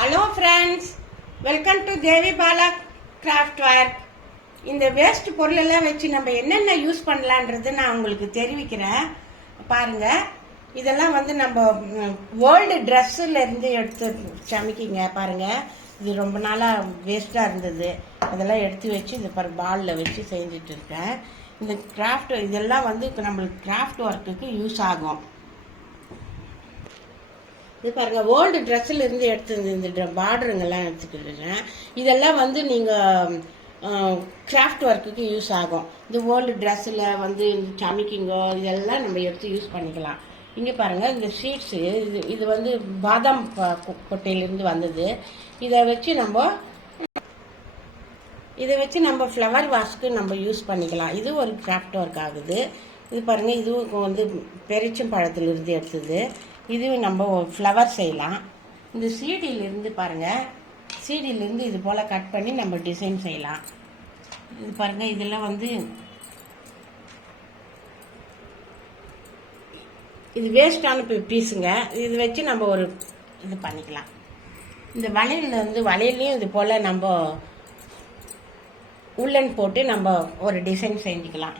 Hello friends, welcome to Devi Bala craft work. இந்த waste பொருளெல்லாம் வச்சு நம்ம என்னென்ன யூஸ் பண்ணலான்றது நான் உங்களுக்கு தெரிவிக்கிறேன். பாருங்க, இதெல்லாம் வந்து நம்ம ஓல்டு ட்ரெஸ்ஸில் இருந்து எடுத்து சமைக்கிங்க. பாருங்க, இது ரொம்ப நாளாக வேஸ்ட்டாக இருந்தது. அதெல்லாம் எடுத்து வச்சு இந்த பாலில் வச்சு செஞ்சுட்டு இருக்கேன். இந்த கிராஃப்ட் இதெல்லாம் வந்து நம்மளுக்கு கிராஃப்ட் ஒர்க்குக்கு யூஸ் ஆகும். இது பாருங்க, ஓல்டு ட்ரெஸ்ஸில் இருந்து எடுத்து இந்த பார்டருங்கெல்லாம் எடுத்துக்கிட்டுறேன். இதெல்லாம் வந்து நீங்கள் கிராஃப்ட் ஒர்க்குக்கு யூஸ் ஆகும். இந்த ஓல்டு ட்ரெஸ்ஸில் வந்து இந்த சமைக்கிங்கோ இதெல்லாம் நம்ம எடுத்து யூஸ் பண்ணிக்கலாம். இங்கே பாருங்கள், இந்த ஷீட்ஸு இது வந்து பாதாம் கொட்டையிலேருந்து வந்தது. இதை வச்சு நம்ம ஃப்ளவர் வாஷ்க்கு நம்ம யூஸ் பண்ணிக்கலாம். இது ஒரு கிராஃப்ட் ஒர்க் ஆகுது. இது பாருங்கள், இதுவும் வந்து பெரிச்சம் பழத்திலிருந்து எடுத்தது. இதுவும் நம்ம ஃப்ளவர் செய்யலாம். இந்த சீடியிலிருந்து பாருங்கள், சீடியிலிருந்து இது போல் கட் பண்ணி நம்ம டிசைன் செய்யலாம். இது பாருங்கள், இதெல்லாம் வந்து இது வேஸ்டான பீஸுங்க. இது வச்சு நம்ம ஒரு இது பண்ணிக்கலாம். இந்த வளையலையும் இது போல் நம்ம உள்ளன் போட்டு நம்ம ஒரு டிசைன் செஞ்சுக்கலாம்.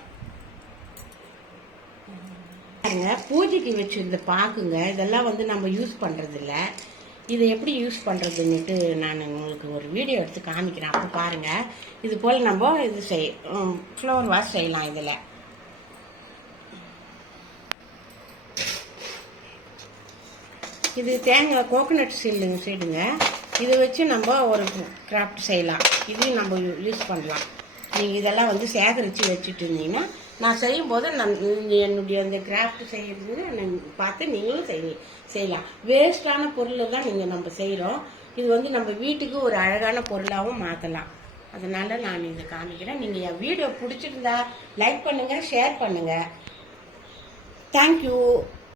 பூஜைக்கு வச்சிருந்த பாக்குங்க, இதெல்லாம் வந்து நம்ம யூஸ் பண்றதில்ல. இதை எப்படி யூஸ் பண்றதுன்னுட்டு நான் உங்களுக்கு ஒரு வீடியோ எடுத்து காமிக்கிறேன். அப்போ பாருங்க, இது போல் நம்ம இது ஃப்ளவர் வாஷ் செய்யலாம். இதில் இது தேங்காய் கோகோனட் சீடுங்க. இதை வச்சு நம்ம ஒரு கிராஃப்ட் செய்யலாம். இதையும் நம்ம யூஸ் பண்ணலாம். நீங்கள் இதெல்லாம் வந்து சேகரித்து வச்சுட்டு இருந்தீங்கன்னா, நான் செய்யும்போது என்னுடைய அந்த கிராஃப்ட் செய்யறது பார்த்து நீங்களும் செய்யலாம். வேஸ்டான பொருள் தான் நம்ம செய்கிறோம். இது வந்து நம்ம வீட்டுக்கு ஒரு அழகான பொருளாகவும் மாற்றலாம். அதனால நான் இதை காமிக்கிறேன். நீங்கள் என் வீடியோ பிடிச்சிருந்தா லைக் பண்ணுங்கள், ஷேர் பண்ணுங்கள். தேங்க்யூ.